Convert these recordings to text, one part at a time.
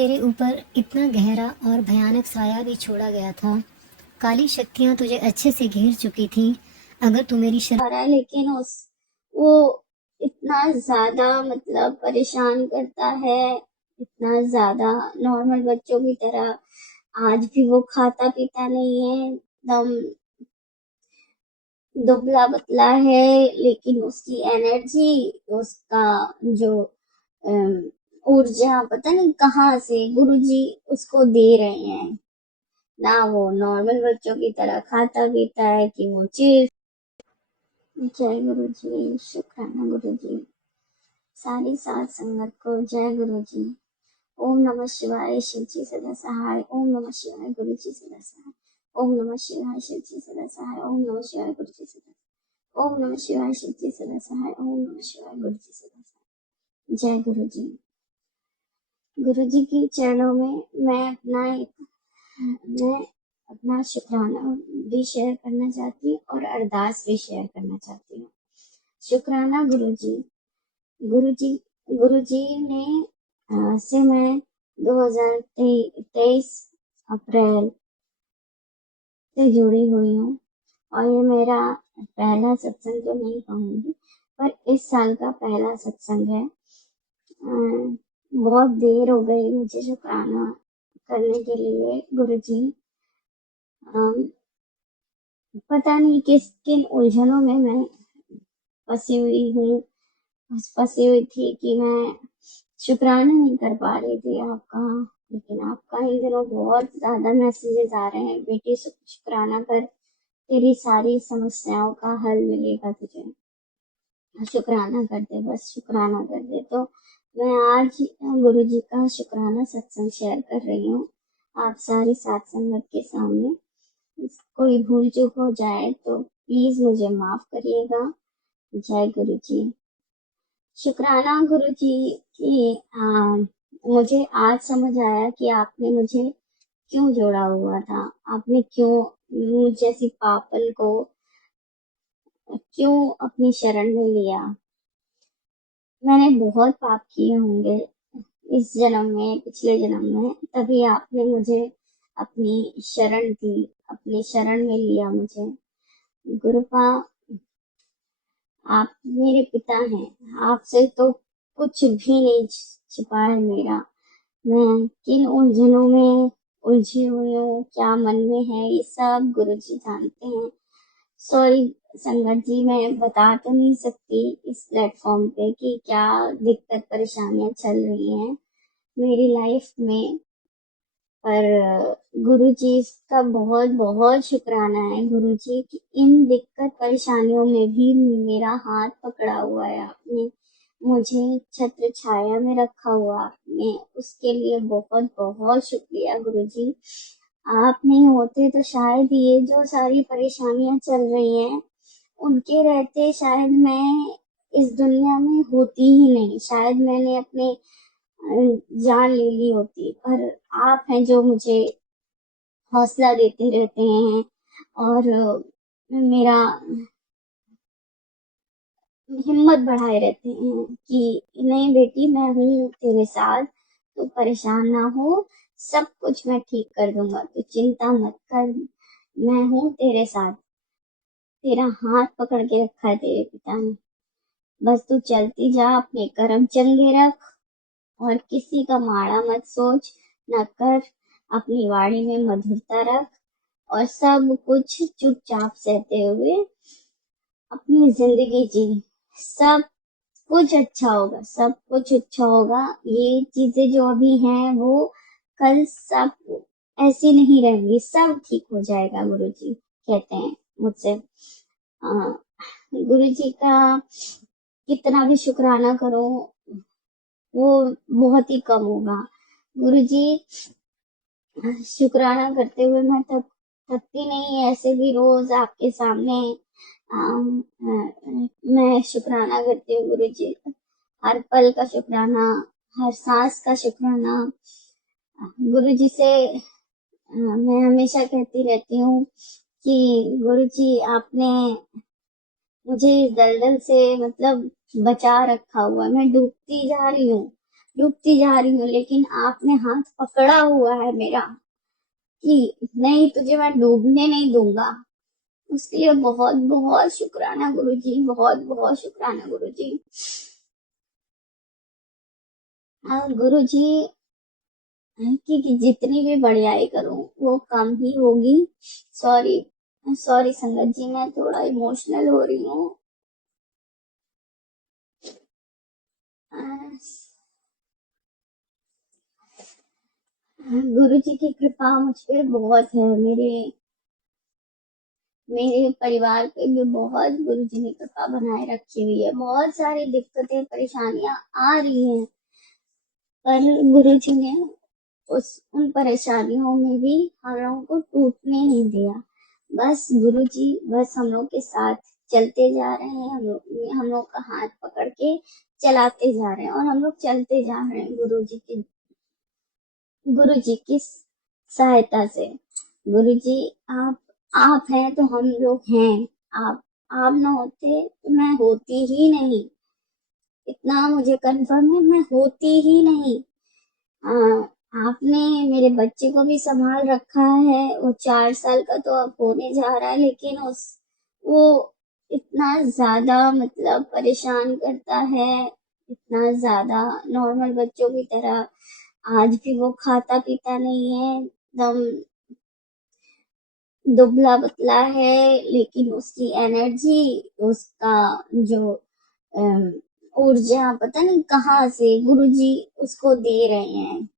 तेरे ऊपर इतना गहरा और भयानक साया भी छोड़ा गया था। काली शक्तियां तुझे अच्छे से घेर चुकी थीं। अगर तू मेरी आ रहा है, लेकिन उस वो इतना ज्यादा मतलब परेशान करता है, इतना ज्यादा नॉर्मल बच्चों की तरह आज भी वो खाता पीता नहीं है, एकदम दुबला पतला है। लेकिन उसकी एनर्जी, उसका जो अम, ऊर्जा पता नहीं कहाँ से गुरुजी उसको दे रहे हैं। ना वो नॉर्मल बच्चों की तरह खाता पीता है कि वो चिल। जय गुरु जी, शुक्राना गुरु जी, सारी सात संगत को जय गुरु जी। ओम नमः शिवाय, शिव जी सदा सहाय। ओम नमः शिवाय, गुरु जी सदा सहाय। ओम नमः शिवाय, शिव जी सदा सहाय। ओम नमः शिवाय, गुरु जी सदा सहाय। ओम नमः शिवाय, शिव जी सदा सहाय। ओम नमः शिवाय, गुरु जी सदा सहाय। जय गुरु जी। गुरु जी के चरणों में मैं अपना शुक्राना भी शेयर करना चाहती हूँ और अरदास भी शेयर करना चाहती हूँ। शुक्राना गुरु जी। गुरु जी गुरु जी ने से मैं 2023 अप्रैल से जुड़ी हुई हूँ और ये मेरा पहला सत्संग तो नहीं कहूँगी, पर इस साल का पहला सत्संग है। बहुत देर हो गई मुझे शुक्राना करने के लिए गुरु जी। पता नहीं किन उलझनों में मैं फंसी हुई हूँ, फंसी हुई थी कि मैं शुक्राना नहीं कर पा रही थी आपका। लेकिन आपका इन दिनों बहुत ज्यादा मैसेजेस आ रहे हैं, बेटी शुक्राना कर, तेरी सारी समस्याओं का हल मिलेगा तुझे, शुक्राना कर दे, बस शुक्राना कर दे। तो मैं आज गुरु जी का शुक्राना सत्संग शेयर कर रही हूँ आप सारी सात संगत के सामने। कोई भूल चूक हो जाए तो प्लीज मुझे माफ करिएगा। जय गुरु जी। शुक्राना गुरु जी की मुझे आज समझ आया कि आपने मुझे क्यों जोड़ा हुआ था। आपने क्यों मुझ जैसी पापल को क्यों अपनी शरण में लिया। मैंने बहुत पाप किए होंगे इस जन्म में, पिछले जन्म में, तभी आपने मुझे अपनी शरण दी, अपनी शरण में लिया मुझे। गुरुपा, आप मेरे पिता हैं, आपसे तो कुछ भी नहीं छिपा है मेरा। मैं किन उलझनों में उलझी हुई हूँ, क्या मन में है, ये सब गुरुजी जानते हैं। सॉरी संगत जी, मैं बता तो नहीं सकती इस प्लेटफॉर्म पे कि क्या दिक्कत परेशानियां चल रही हैं मेरी लाइफ में, पर गुरुजी का बहुत बहुत शुक्राना है गुरु जी कि इन दिक्कत परेशानियों में भी मेरा हाथ पकड़ा हुआ है आपने, मुझे छत्र छाया में रखा हुआ आपने, उसके लिए बहुत बहुत शुक्रिया गुरु जी। आप नहीं होते तो शायद ये जो सारी परेशानियां चल रही हैं, उनके रहते शायद मैं इस दुनिया में होती ही नहीं, शायद मैंने अपने जान ले ली होती। पर आप हैं जो मुझे हौसला देते रहते हैं और मेरा हिम्मत बढ़ाए रहते हैं कि नहीं बेटी, मैं हूँ तेरे साथ, तो परेशान ना हो, सब कुछ मैं ठीक कर दूंगा, तो चिंता मत कर, मैं हूँ तेरे साथ, तेरा हाथ पकड़ के रखा है तेरे पिता ने, बस तू चलती जा, अपने कर्म चंगे रख और किसी का माड़ा मत सोच न कर, अपनी वाणी में मधुरता रख और सब कुछ चुपचाप सहते हुए अपनी जिंदगी जी। सब कुछ अच्छा होगा, सब कुछ अच्छा होगा। ये चीजें जो अभी हैं वो कल सब ऐसी नहीं रहेंगी, सब ठीक हो जाएगा गुरुजी कहते हैं मुझसे। गुरुजी का कितना भी शुक्राना करो वो बहुत ही कम होगा गुरुजी। शुक्राना करते हुए मैं थकती नहीं, ऐसे भी रोज आपके सामने मैं शुक्राना करती हूँ गुरु जी का, हर पल का शुक्राना, हर सांस का शुक्राना। गुरु जी से मैं हमेशा कहती रहती हूँ कि गुरु जी आपने मुझे इस दलदल से मतलब बचा रखा हुआ है, मैं डूबती जा रही हूँ, डूबती जा रही हूँ, लेकिन आपने हाथ पकड़ा हुआ है मेरा कि नहीं, तुझे मैं डूबने नहीं दूंगा। उसके लिए बहुत बहुत शुक्राना गुरुजी, बहुत बहुत शुक्राना गुरुजी। गुरुजी कि जितनी भी बढ़ियाई करूं वो कम ही होगी। सॉरी, सॉरी संगत जी, मैं थोड़ा इमोशनल हो रही हूँ। गुरु जी की कृपा मुझ पे बहुत है, मेरे मेरे परिवार पे भी बहुत गुरु जी ने कृपा बनाए रखी हुई है। बहुत सारी दिक्कतें परेशानियां आ रही हैं, पर गुरु जी ने उन परेशानियों में भी हम लोगों को टूटने नहीं दिया। बस गुरु जी बस हम लोग के साथ चलते जा रहे हैं, हम लोग का हाथ पकड़ के चलाते जा रहे हैं, और हम लोग चलते जा रहे हैं गुरु जी की सहायता से। गुरु जी आप हैं तो हम लोग हैं। आप आप ना होते तो मैं होती ही नहीं, इतना मुझे कंफर्म है, मैं होती ही नहीं। आपने मेरे बच्चे को भी संभाल रखा है, वो 4 साल का तो अब होने जा रहा है, लेकिन वो इतना ज्यादा मतलब परेशान करता है, इतना ज्यादा नॉर्मल बच्चों की तरह आज भी वो खाता पीता नहीं है, एकदम दुबला पतला है, लेकिन उसकी एनर्जी, उसका जो ऊर्जा पता नहीं कहाँ से गुरुजी उसको दे रहे हैं।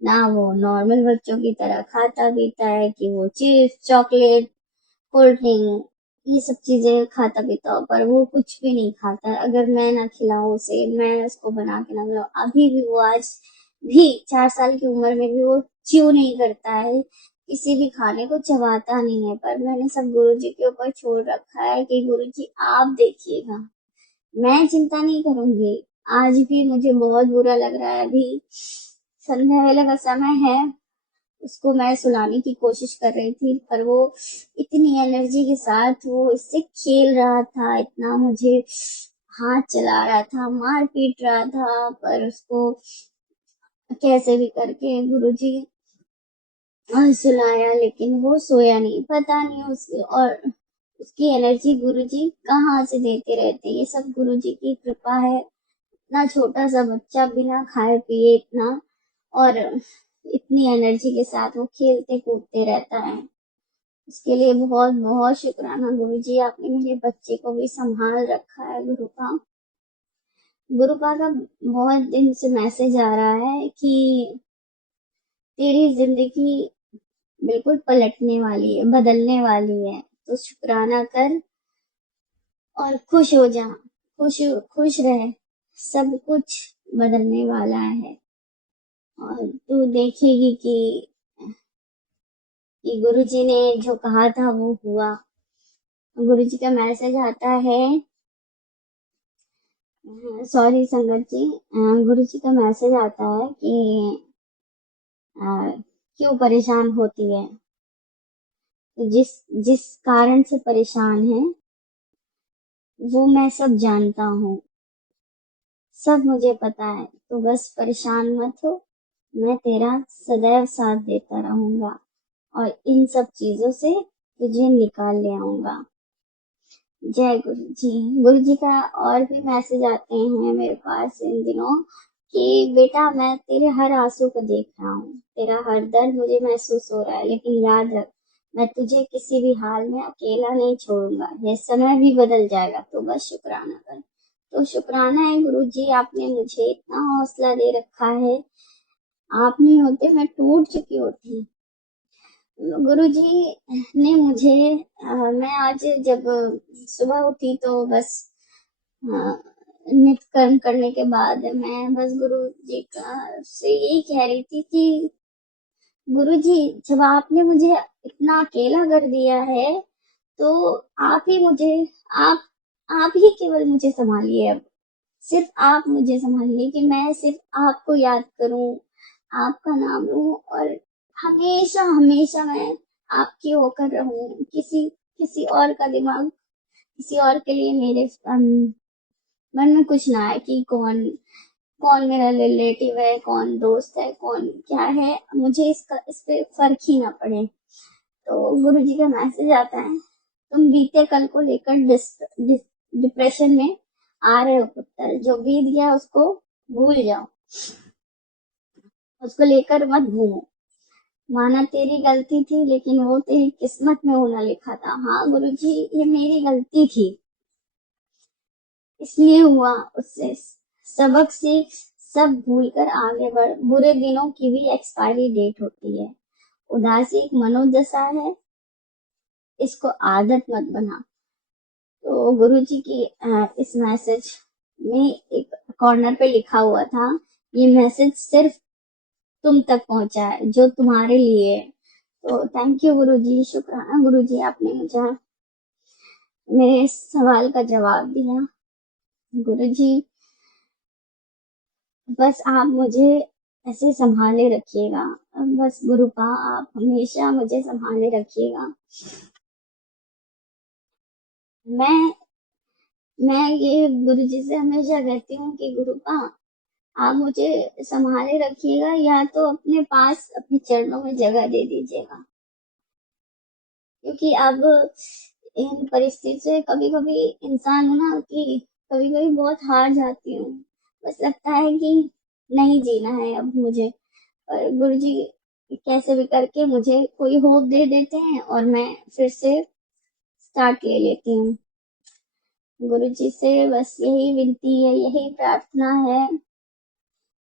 ना वो नॉर्मल बच्चों की तरह खाता पीता है कि वो चिप्स चॉकलेट कोल्ड ड्रिंक ये सब चीजें खाता पीता हो, पर वो कुछ भी नहीं खाता। अगर मैं ना खिलाऊं उसे, मैं उसको बना के ना खिलाऊं, अभी भी वो आज भी 4 साल की उम्र में भी वो च्यू नहीं करता है, किसी भी खाने को चबाता नहीं है। पर मैंने सब गुरुजी के ऊपर छोड़ रखा है कि गुरुजी आप देखिएगा, मैं चिंता नहीं करूंगी। आज भी मुझे बहुत बुरा लग रहा है, अभी संध्या वेले का समय है, उसको मैं सुलाने की कोशिश कर रही थी, पर वो इतनी एनर्जी के साथ वो इससे खेल रहा था, इतना मुझे हाथ चला रहा था, मार पीट रहा था, पर उसको कैसे भी करके गुरुजी सुलाया, लेकिन वो सोया नहीं। पता नहीं उसकी एनर्जी गुरुजी कहाँ से देते रहते हैं। ये सब गुरुजी की कृपा है। इतना छोटा सा बच्चा बिना खाए पिए इतना, और इतनी एनर्जी के साथ वो खेलते कूदते रहता है। उसके लिए बहुत बहुत शुक्राना गुरुजी, आपने मेरे बच्चे को भी संभाल रखा है। गुरुपा का बहुत दिन से मैसेज आ रहा है कि तेरी जिंदगी बिल्कुल पलटने वाली है, बदलने वाली है, तो शुक्राना कर और खुश हो जा, खुश खुश रहे, सब कुछ बदलने वाला है। और तू देखेगी कि गुरुजी ने जो कहा था वो हुआ। गुरुजी का मैसेज आता है, सॉरी संगत जी, गुरुजी का मैसेज आता है कि क्यों परेशान होती है, तो जिस जिस कारण से परेशान है वो मैं सब जानता हूँ, सब मुझे पता है, तो बस परेशान मत हो, मैं तेरा सदैव साथ देता रहूंगा और इन सब चीजों से तुझे निकाल ले आऊंगा। जय गुरु जी। गुरु जी का और भी मैसेज आते हैं मेरे पास इन दिनों कि बेटा मैं तेरे हर आंसू को देख रहा हूँ, तेरा हर दर्द मुझे महसूस हो रहा है, लेकिन याद रख मैं तुझे किसी भी हाल में अकेला नहीं छोड़ूंगा। यह समय भी बदल जाएगा, तो बस शुक्राना कर। तो शुक्राना है गुरु जी, आपने मुझे इतना हौसला दे रखा है। आप नहीं होते मैं टूट चुकी होती। गुरुजी ने मुझे मैं आज जब सुबह उठी तो बस नित्य कर्म करने के बाद मैं बस गुरु जी का से यही कह रही थी कि गुरु जी जब आपने मुझे इतना अकेला कर दिया है, तो आप ही मुझे आप आप ही केवल मुझे संभालिए। अब सिर्फ आप मुझे संभालिए कि मैं सिर्फ आपको याद करूं, आपका नाम लूं, और हमेशा हमेशा मैं आपकी होकर रहूं। किसी किसी और का दिमाग, किसी और के लिए मेरे मन में कुछ ना आए कि कौन कौन मेरा रिलेटिव है, कौन दोस्त है, कौन क्या है, मुझे इस पे फर्क ही ना पड़े। तो गुरुजी का मैसेज आता है, तुम बीते कल को लेकर डिप्रेशन में आ रहे हो पुत्र, जो बीत गया उसको भूल जाओ, उसको लेकर मत घूमो। माना तेरी गलती थी, लेकिन वो तेरी किस्मत में होना लिखा था। हाँ गुरुजी, ये मेरी गलती थी, इसलिए हुआ। उससे सबक सीख, सब भूल कर आगे बढ़। बुरे दिनों की भी एक्सपायरी डेट होती है। उदासी एक मनोदशा है, इसको आदत मत बना। तो गुरुजी की इस मैसेज में एक कॉर्नर पे लिखा हुआ था, ये मैसेज सिर्फ तुम तक पहुंचा है, जो तुम्हारे लिए है। तो थैंक यू गुरुजी, शुक्राना गुरुजी, आपने मुझे मेरे इस सवाल का जवाब दिया। गुरुजी बस आप मुझे ऐसे संभाले रखिएगा, बस गुरुपा आप हमेशा मुझे संभाले रखिएगा। मैं मैं ये गुरुजी से हमेशा कहती हूँ कि गुरुपा आप मुझे संभाले रखिएगा, या तो अपने पास अपने चरणों में जगह दे दीजिएगा, क्योंकि अब इन परिस्थिति से कभी कभी इंसान ना कि कभी कभी बहुत हार जाती हूँ, बस लगता है कि नहीं जीना है अब मुझे। पर गुरुजी कैसे भी करके मुझे कोई होप दे देते हैं और मैं फिर से स्टार्ट ले लेती हूँ। गुरुजी से बस यही विनती है, यही प्रार्थना है,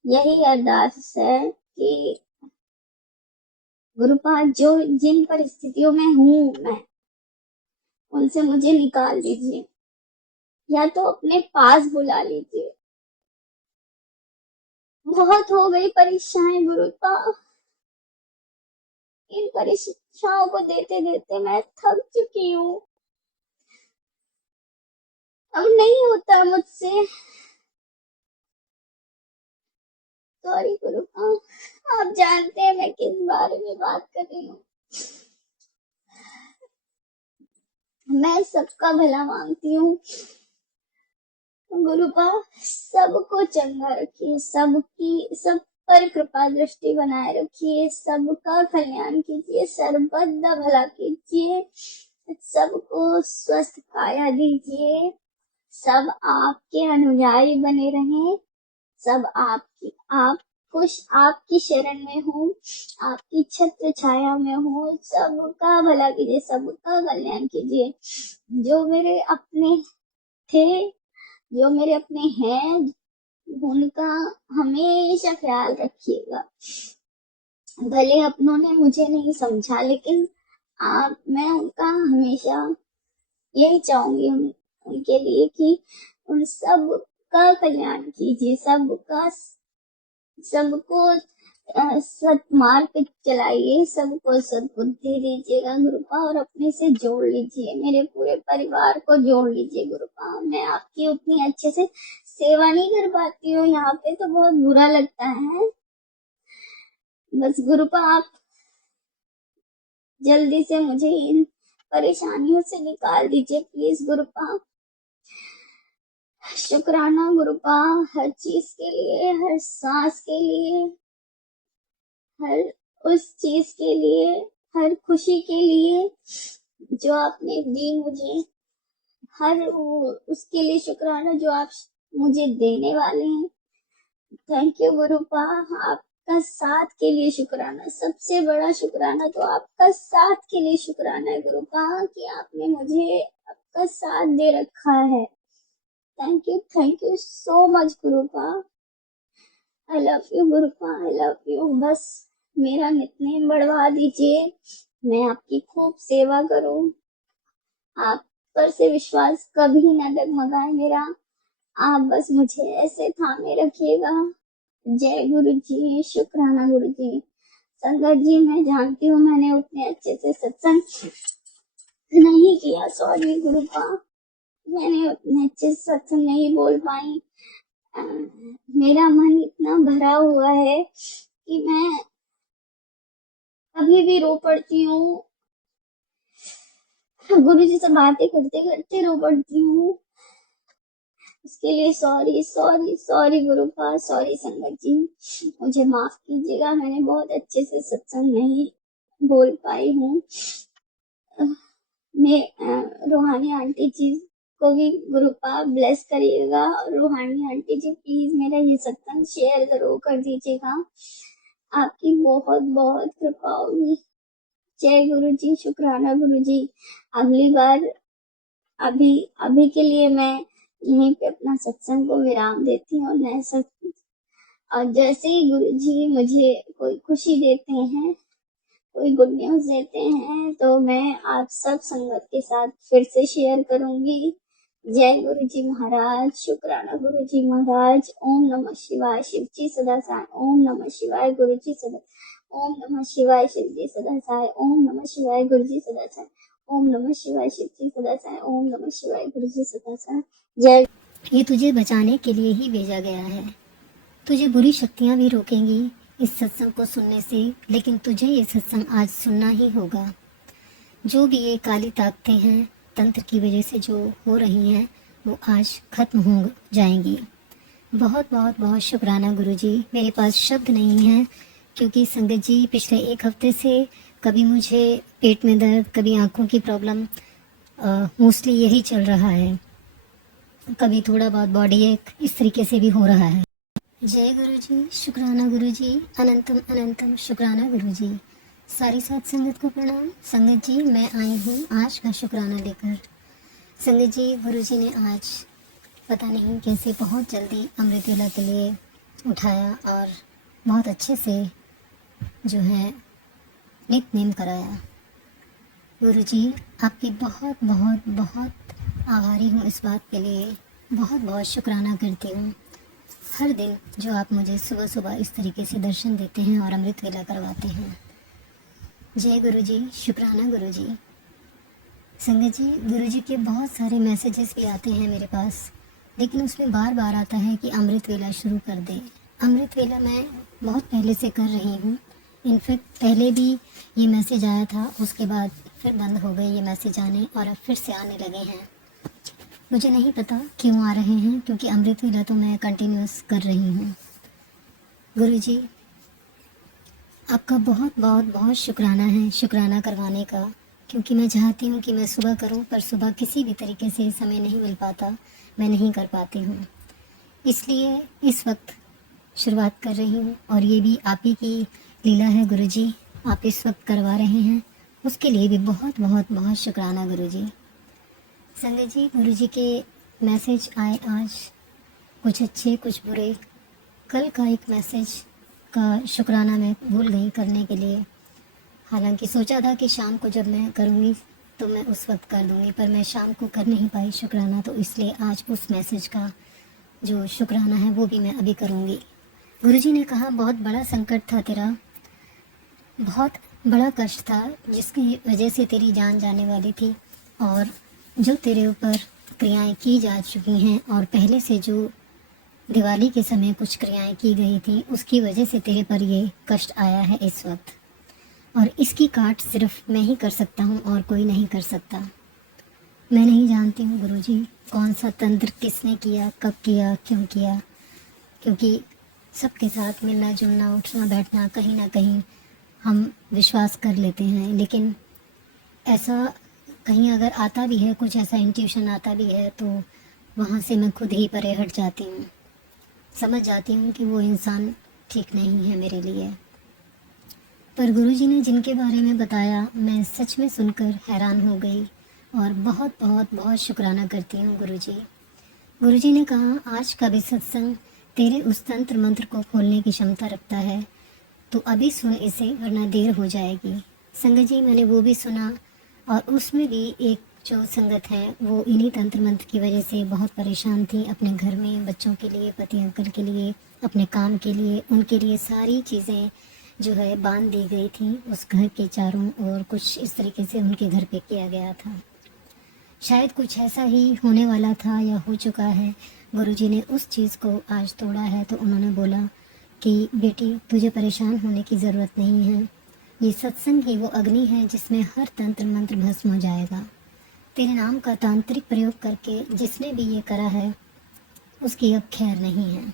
यही अरदास है कि गुरुपाद जो जिन परिस्थितियों में हूँ मैं, उनसे मुझे निकाल दीजिए, या तो अपने पास बुला लीजिए। बहुत हो गई परीक्षाएं गुरुपाद, इन परीक्षाओं को देते देते मैं थक चुकी हूँ, अब नहीं होता मुझसे। सॉरी गुरुपाद, आप जानते हैं मैं किस बारे में बात कर रही हूँ। मैं सबका भला मांगती हूँ गुरुपा, सबको चंगा रखिए, सब पर कृपा दृष्टि बनाए रखिए, सबका कल्याण कीजिए, सर्वदा भला कीजिए, सबको स्वस्थ काया दीजिए, सब आपके अनुयायी बने रहें, सब आप खुश आपकी शरण में हो, आपकी छत्र छाया में हो, सबका भला कीजिए, सबका कल्याण कीजिए। जो मेरे अपने थे, जो मेरे अपने हैं, उनका हमेशा ख्याल रखिएगा। भले अपनों ने मुझे नहीं समझा, लेकिन मैं उनका हमेशा यही चाहूंगी उनके लिए कि उन सब का कल्याण कीजिए, सबको सत्मार्ग पे चलाइए, सबको सद्बुद्धि दीजिएगा गुरुपा, और अपने से जोड़ लीजिए, मेरे पूरे परिवार को जोड़ लीजिए गुरुपा। मैं आपकी उतनी अच्छे से सेवा नहीं कर पाती हूँ यहाँ पे, तो बहुत बुरा लगता है। बस गुरुपा आप जल्दी से मुझे इन परेशानियों से निकाल दीजिए प्लीज गुरुपा। शुक्राना गुरुपा, हर चीज के लिए, हर सांस के लिए, हर उस चीज के लिए, हर खुशी के लिए जो आपने दी मुझे, उसके लिए शुक्राना जो आप मुझे देने वाले हैं। थैंक यू गुरुपा, आपका साथ के लिए शुक्राना, सबसे बड़ा शुक्राना तो आपका साथ के लिए शुक्राना है गुरुपा, कि आपने मुझे आपका साथ दे रखा है। Thank you so much गुरुपा। I love you गुरुपा, I love you. बस मेरा नितनेम बढ़वा दीजिए, मैं आपकी खूब सेवा करूं, आप पर से विश्वास कभी न डगमगाए मेरा, आप बस मुझे ऐसे थामे रखिएगा। जय गुरु जी, शुक्राना गुरु जी। संगत जी मैं जानती हूँ मैंने उतने अच्छे से सत्संग नहीं किया, सॉरी गुरुपा, मैंने उतने अच्छे से सत्संग नहीं बोल पाई। मेरा मन इतना भरा हुआ है कि मैं अभी भी रो पड़ती हूँ, गुरु जी से बातें करते करते रो पड़ती हूँ। उसके लिए सॉरी सॉरी सॉरी गुरुपा, सॉरी संगत जी, मुझे माफ कीजिएगा, मैंने बहुत अच्छे से सत्संग नहीं बोल पाई हूँ। मैं रूहानी आंटी जी को भी गुरुपा ब्लेस करिएगा, और रूहानी आंटी जी प्लीज मेरा ये सत्संग शेयर जरूर कर दीजिएगा, आपकी बहुत बहुत कृपा होगी। जय गुरु जी, शुक्राना गुरु जी। अगली बार अभी अभी के लिए मैं यहीं पे अपना सत्संग को विराम देती हूँ। नए सत्संग और जैसे ही गुरु जी मुझे कोई खुशी देते हैं, कोई गुड न्यूज देते हैं, तो मैं आप सब संगत के साथ फिर से शेयर करूंगी। जय गुरु जी महाराज, शुक्राना गुरु जी महाराज। ओम नमः शिवाय, शिव जी सदा साई। ओम नमः शिवाय, गुरु जी सदा। ओम नमः शिवाय, शिव जी सदा साई। ओम नमः शिवाय, गुरु जी सदा साई। ओम नमः शिवाय, शिव जी सदा साई। ओम नमः शिवाय, गुरु जी सदा साई। जय। ये तुझे बचाने के लिए ही भेजा गया है। तुझे बुरी शक्तियां भी रोकेंगी इस सत्संग को सुनने से, लेकिन तुझे ये सत्संग आज सुनना ही होगा। जो भी ये काली ताकतें हैं तंत्र की वजह से जो हो रही हैं, वो आज खत्म हो जाएंगी। बहुत बहुत बहुत शुक्राना गुरुजी। मेरे पास शब्द नहीं है, क्योंकि संगत जी पिछले एक हफ्ते से कभी मुझे पेट में दर्द, कभी आंखों की प्रॉब्लम, मोस्टली यही चल रहा है। कभी थोड़ा बहुत बॉडी एक इस तरीके से भी हो रहा है। जय गुरुजी, शुक्राना गुरुजी, अनंतम अनंतम शुक्राना गुरुजी। सारी साथ संगत को प्रणाम। संगत जी मैं आई हूँ आज का शुक्राना लेकर। संगत जी गुरुजी ने आज पता नहीं कैसे बहुत जल्दी अमृत वेला के लिए उठाया और बहुत अच्छे से जो है नित्य कराया। गुरुजी आपकी बहुत बहुत बहुत आभारी हूँ इस बात के लिए। बहुत बहुत शुक्राना करती हूँ। हर दिन जो आप मुझे सुबह सुबह इस तरीके से दर्शन देते हैं और अमृत वेला करवाते हैं। जय गुरुजी, शुक्राना गुरुजी। संगत जी गुरुजी के बहुत सारे मैसेजेस भी आते हैं मेरे पास, लेकिन उसमें बार बार आता है कि अमृत वेला शुरू कर दे। अमृत वेला मैं बहुत पहले से कर रही हूँ। इनफैक्ट पहले भी ये मैसेज आया था, उसके बाद फिर बंद हो गए ये मैसेज आने, और अब फिर से आने लगे हैं। मुझे नहीं पता क्यों आ रहे हैं, क्योंकि अमृत वेला तो मैं कंटिन्यूस कर रही हूँ। गुरुजी आपका बहुत बहुत बहुत शुक्राना है, शुक्राना करवाने का, क्योंकि मैं चाहती हूँ कि मैं सुबह करूँ, पर सुबह किसी भी तरीके से समय नहीं मिल पाता, मैं नहीं कर पाती हूँ। इसलिए इस वक्त शुरुआत कर रही हूँ, और ये भी आप ही की लीला है गुरुजी, आप इस वक्त करवा रहे हैं, उसके लिए भी बहुत बहुत बहुत शुक्राना गुरुजी। संगत जी गुरुजी के मैसेज आए आज, कुछ अच्छे कुछ बुरे। कल का एक मैसेज का शुक्राना मैं भूल गई करने के लिए। हालांकि सोचा था कि शाम को जब मैं करूँगी तो मैं उस वक्त कर दूँगी, पर मैं शाम को कर नहीं पाई शुक्राना, तो इसलिए आज उस मैसेज का जो शुक्राना है वो भी मैं अभी करूँगी। गुरुजी ने कहा बहुत बड़ा संकट था तेरा, बहुत बड़ा कष्ट था, जिसकी वजह से तेरी जान जाने वाली थी, और जो तेरे ऊपर क्रियाएं की जा चुकी हैं, और पहले से जो दिवाली के समय कुछ क्रियाएं की गई थी, उसकी वजह से तेरे पर ये कष्ट आया है इस वक्त, और इसकी काट सिर्फ मैं ही कर सकता हूँ और कोई नहीं कर सकता। मैं नहीं जानती हूँ गुरुजी कौन सा तंत्र किसने किया, कब किया, क्यों किया, क्योंकि सबके साथ मिलना जुलना उठना बैठना कहीं ना कहीं हम विश्वास कर लेते हैं, लेकिन ऐसा कहीं अगर आता भी है, कुछ ऐसा इंट्यूशन आता भी है, तो वहाँ से मैं खुद ही परे हट जाती हूँ, समझ जाती हूँ कि वो इंसान ठीक नहीं है मेरे लिए। पर गुरुजी ने जिनके बारे में बताया, मैं सच में सुनकर हैरान हो गई, और बहुत बहुत बहुत शुक्राना करती हूँ गुरुजी। गुरुजी ने कहा आज का भी सत्संग तेरे उस तंत्र मंत्र को खोलने की क्षमता रखता है, तो अभी सुन इसे, वरना देर हो जाएगी। संगत जी मैंने वो भी सुना, और उसमें भी एक जो संगत है वो इन्हीं तंत्र मंत्र की वजह से बहुत परेशान थी, अपने घर में बच्चों के लिए, पति अंकल के लिए, अपने काम के लिए, उनके लिए सारी चीज़ें जो है बांध दी गई थी उस घर के चारों ओर। कुछ इस तरीके से उनके घर पे किया गया था, शायद कुछ ऐसा ही होने वाला था या हो चुका है। गुरुजी ने उस चीज़ को आज तोड़ा है, तो उन्होंने बोला कि बेटी तुझे परेशान होने की ज़रूरत नहीं है, ये सत्संग ही वो अग्नि है जिसमें हर तंत्र मंत्र भस्म हो जाएगा। तेरे नाम का तांत्रिक प्रयोग करके जिसने भी ये करा है, उसकी अब खैर नहीं है।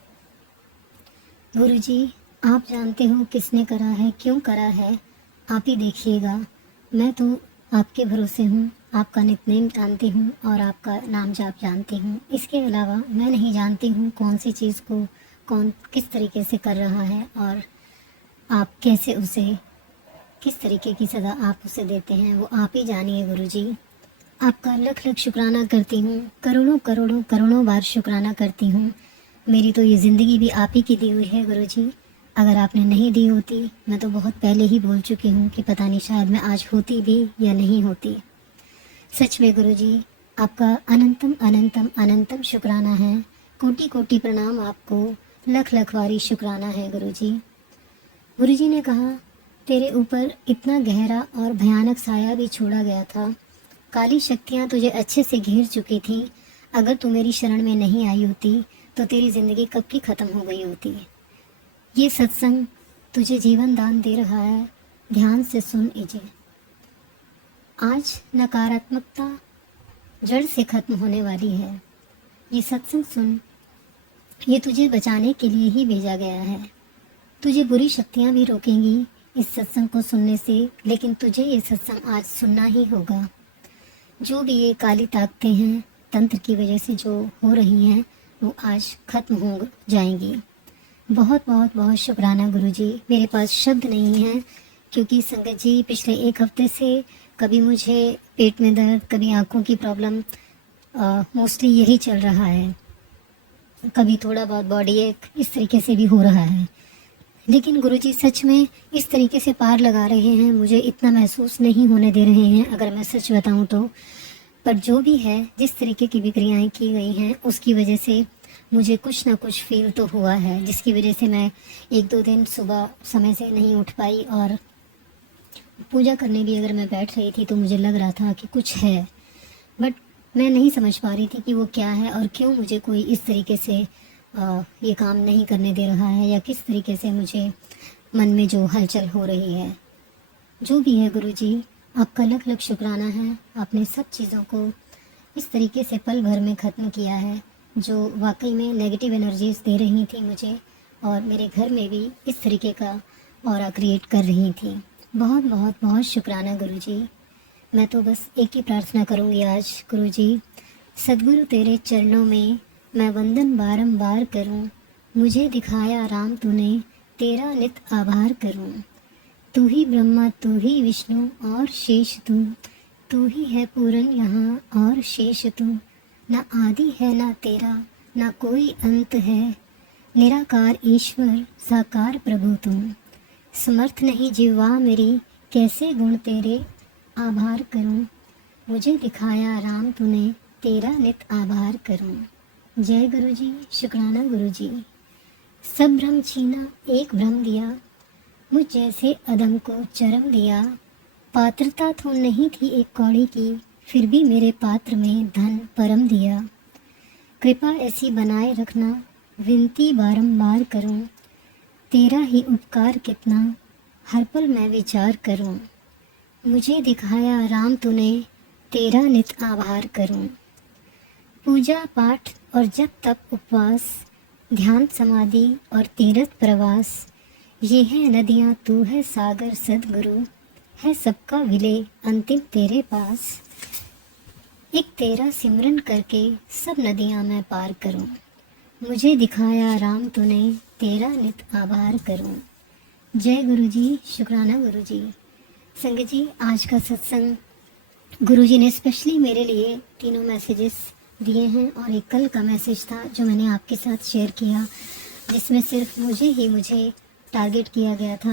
गुरुजी, आप जानते हो किसने करा है, क्यों करा है, आप ही देखिएगा। मैं तो आपके भरोसे हूँ, आपका नितनेम जानती हूँ और आपका नाम जाप जानती हूँ। इसके अलावा मैं नहीं जानती हूँ कौन सी चीज़ को कौन किस तरीके से कर रहा है और आप कैसे उसे किस तरीके की सज़ा आप उसे देते हैं, वो आप ही जानिए गुरुजी। आपका लख लख शुक्राना करती हूँ, करोड़ों करोड़ों करोड़ों बार शुक्राना करती हूँ। मेरी तो ये ज़िंदगी भी आप ही की दी हुई है गुरुजी। अगर आपने नहीं दी होती, मैं तो बहुत पहले ही बोल चुकी हूँ कि पता नहीं शायद मैं आज होती भी या नहीं होती। सच में गुरुजी, आपका अनंतम अनंतम अनंतम शुक्राना है। कोटि कोटि प्रणाम आपको, लख लख वारी शुक्राना है गुरुजी। गुरुजी ने कहा, तेरे ऊपर इतना गहरा और भयानक साया भी छोड़ा गया था। काली शक्तियाँ तुझे अच्छे से घेर चुकी थी। अगर तू मेरी शरण में नहीं आई होती तो तेरी ज़िंदगी कब की ख़त्म हो गई होती। ये सत्संग तुझे जीवन दान दे रहा है, ध्यान से सुन इसे। आज नकारात्मकता जड़ से खत्म होने वाली है। ये सत्संग सुन, ये तुझे बचाने के लिए ही भेजा गया है। तुझे बुरी शक्तियाँ भी रोकेंगी इस सत्संग को सुनने से, लेकिन तुझे ये सत्संग आज सुनना ही होगा। जो भी ये काली ताकतें हैं, तंत्र की वजह से जो हो रही हैं, वो आज खत्म हो जाएंगी। बहुत बहुत बहुत शुक्राना गुरुजी। मेरे पास शब्द नहीं है, क्योंकि संगत जी पिछले एक हफ्ते से कभी मुझे पेट में दर्द, कभी आँखों की प्रॉब्लम, मोस्टली यही चल रहा है। कभी थोड़ा बहुत बॉडी एक इस तरीके से भी हो रहा है। लेकिन गुरुजी सच में इस तरीके से पार लगा रहे हैं, मुझे इतना महसूस नहीं होने दे रहे हैं, अगर मैं सच बताऊं तो। पर जो भी है, जिस तरीके की भी क्रियाएँ की गई हैं, उसकी वजह से मुझे कुछ ना कुछ फील तो हुआ है, जिसकी वजह से मैं 1-2 दिन सुबह समय से नहीं उठ पाई और पूजा करने भी अगर मैं बैठ रही थी तो मुझे लग रहा था कि कुछ है, बट मैं नहीं समझ पा रही थी कि वो क्या है और क्यों मुझे कोई इस तरीके से ये काम नहीं करने दे रहा है, या किस तरीके से मुझे मन में जो हलचल हो रही है। जो भी है गुरुजी, आपका लख लख शुक्राना है। आपने सब चीज़ों को इस तरीके से पल भर में ख़त्म किया है, जो वाकई में नेगेटिव एनर्जीज दे रही थी मुझे, और मेरे घर में भी इस तरीके का ऑरा क्रिएट कर रही थी। बहुत बहुत बहुत शुक्राना गुरुजी। मैं तो बस एक ही प्रार्थना करूँगी आज गुरुजी, सदगुरु तेरे चरणों में मैं वंदन बारंबार करूं। मुझे दिखाया राम तूने, तेरा नित आभार करूं। तू ही ब्रह्मा, तू ही विष्णु और शेष तू ही है पूरन यहाँ और शेष तू। ना आदि है ना तेरा, ना कोई अंत है, निराकार ईश्वर साकार प्रभु तुम। समर्थ नहीं जिह्वा मेरी, कैसे गुण तेरे आभार करूं। मुझे दिखाया राम तूने, तेरा नित आभार करूं। जय गुरुजी, शुक्राना गुरुजी। सब भ्रम छीना, एक भ्रम दिया, मुझ जैसे अदम को चरम दिया। पात्रता तो नहीं थी एक कौड़ी की, फिर भी मेरे पात्र में धन परम दिया। कृपा ऐसी बनाए रखना, विनती बारंबार करूं। तेरा ही उपकार कितना, हर पल मैं विचार करूं। मुझे दिखाया राम तूने, तेरा नित आभार करूं। पूजा पाठ और जप तप उपवास, ध्यान समाधि और तीर्थ प्रवास, ये है नदियाँ तू है सागर सदगुरु, है सबका विलय अंतिम तेरे पास। एक तेरा सिमरन करके सब नदियाँ मैं पार करूं। मुझे दिखाया राम तूने, तेरा नित आभार करूं। जय गुरुजी, शुक्राना गुरुजी। संगत जी, आज का सत्संग गुरुजी ने स्पेशली मेरे लिए तीनों मैसेजेस दिए हैं, और एक कल का मैसेज था जो मैंने आपके साथ शेयर किया, जिसमें सिर्फ मुझे टारगेट किया गया था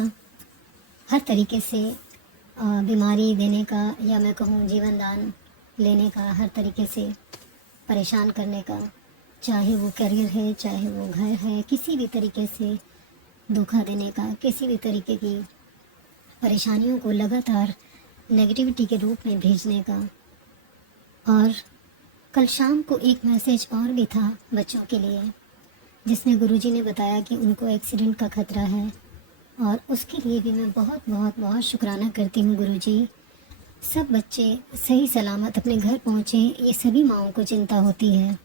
हर तरीके से बीमारी देने का, या मैं कहूँ जीवन दान लेने का, हर तरीके से परेशान करने का, चाहे वो करियर है, चाहे वो घर है, किसी भी तरीके से धोखा देने का, किसी भी तरीके की परेशानियों को लगातार नेगेटिविटी के रूप में भेजने का। और कल शाम को एक मैसेज और भी था बच्चों के लिए, जिसमें गुरुजी ने बताया कि उनको एक्सीडेंट का खतरा है, और उसके लिए भी मैं बहुत बहुत बहुत शुक्राना करती हूँ गुरुजी। सब बच्चे सही सलामत अपने घर पहुँचे, ये सभी माँओं को चिंता होती है,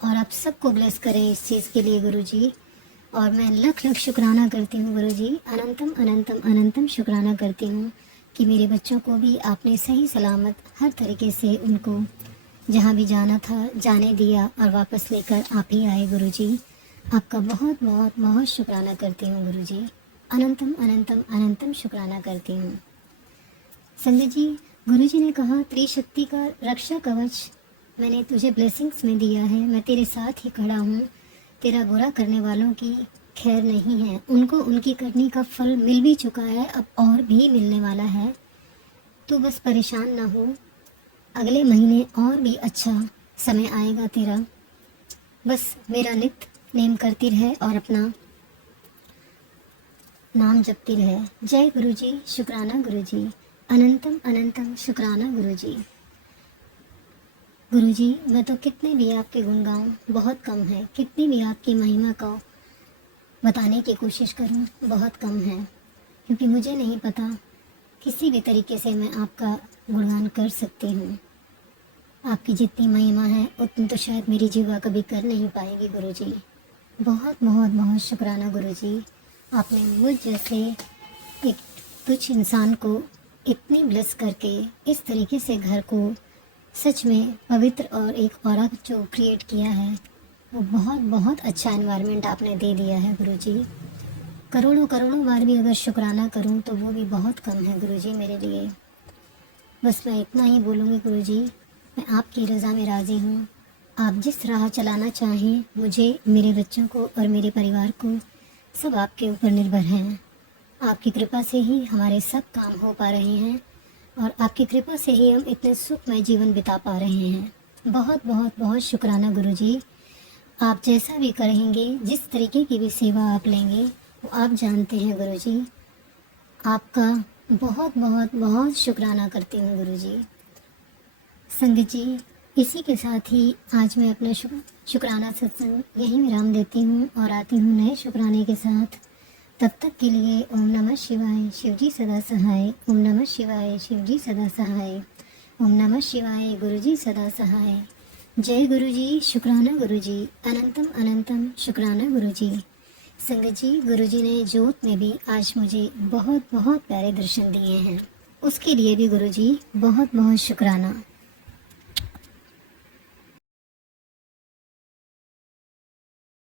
और आप सबको ब्लेस करें इस चीज़ के लिए गुरुजी। और मैं लख लख शुक्राना करती हूँ गुरुजी, अनंतम अनंतम अनंतम शुक्राना करती हूँ कि मेरे बच्चों को भी आपने सही सलामत हर तरीके से उनको जहाँ भी जाना था जाने दिया और वापस लेकर आप ही आए गुरुजी। आपका बहुत बहुत बहुत शुक्राना करती हूँ गुरुजी, अनंतम अनंतम अनंतम शुक्राना करती हूँ। संजय जी, गुरुजी ने कहा त्रिशक्ति का रक्षा कवच मैंने तुझे ब्लेसिंग्स में दिया है, मैं तेरे साथ ही खड़ा हूँ। तेरा बुरा करने वालों की खैर नहीं है, उनको उनकी करनी का फल मिल भी चुका है, अब और भी मिलने वाला है। तू बस परेशान ना हो, अगले महीने और भी अच्छा समय आएगा तेरा। बस मेरा नित्य नेम करती रहे और अपना नाम जपती रहे। जय गुरुजी, शुक्राना गुरुजी, अनंतम अनंतम शुक्राना गुरुजी। गुरुजी, मैं तो कितने भी आपके गुण गाऊं बहुत कम है, कितनी भी आपकी महिमा को बताने की कोशिश करूं बहुत कम है, क्योंकि मुझे नहीं पता किसी भी तरीके से मैं आपका गुणगान कर सकती हूँ। आपकी जितनी महिमा है उतनी तो शायद मेरी जीवा कभी कर नहीं पाएगी गुरुजी। बहुत बहुत बहुत शुक्राना गुरुजी, आपने मुझ जैसे एक तुच्छ इंसान को इतनी ब्लेस करके इस तरीके से घर को सच में पवित्र और एक औरा जो क्रिएट किया है, वो बहुत बहुत अच्छा एनवायरनमेंट आपने दे दिया है गुरुजी। करोड़ों करोड़ों बार भी अगर शुक्राना करूं तो वो भी बहुत कम है गुरुजी मेरे लिए। बस मैं इतना ही बोलूँगी गुरुजी, मैं आपकी रज़ा में राज़ी हूँ। आप जिस राह चलाना चाहें मुझे, मेरे बच्चों को और मेरे परिवार को, सब आपके ऊपर निर्भर हैं। आपकी कृपा से ही हमारे सब काम हो पा रहे हैं और आपकी कृपा से ही हम इतने सुखमय जीवन बिता पा रहे हैं। बहुत बहुत बहुत शुक्राना गुरुजी। आप जैसा भी करेंगे, जिस तरीके की भी सेवा आप लेंगे वो आप जानते हैं गुरुजी। आपका बहुत बहुत बहुत शुक्राना करती हूँ गुरुजी। संगत जी, इसी के साथ ही आज मैं अपना शुक्राना सत्संग यहीं विराम देती हूँ और आती हूँ नए शुक्राने के साथ। तब तक के लिए ओम नमः शिवाय, शिवजी सदा सहाय। ओम नमः शिवाय, शिवजी सदा सहाय। ओम नमः शिवाय, गुरुजी सदा सहाय। जय गुरुजी, शुक्राना गुरुजी, अनंतम अनंतम शुक्राना गुरुजी। संगत जी, गुरुजी ने जोत में भी आज मुझे बहुत बहुत प्यारे दर्शन दिए हैं, उसके लिए भी गुरुजी बहुत बहुत शुक्राना।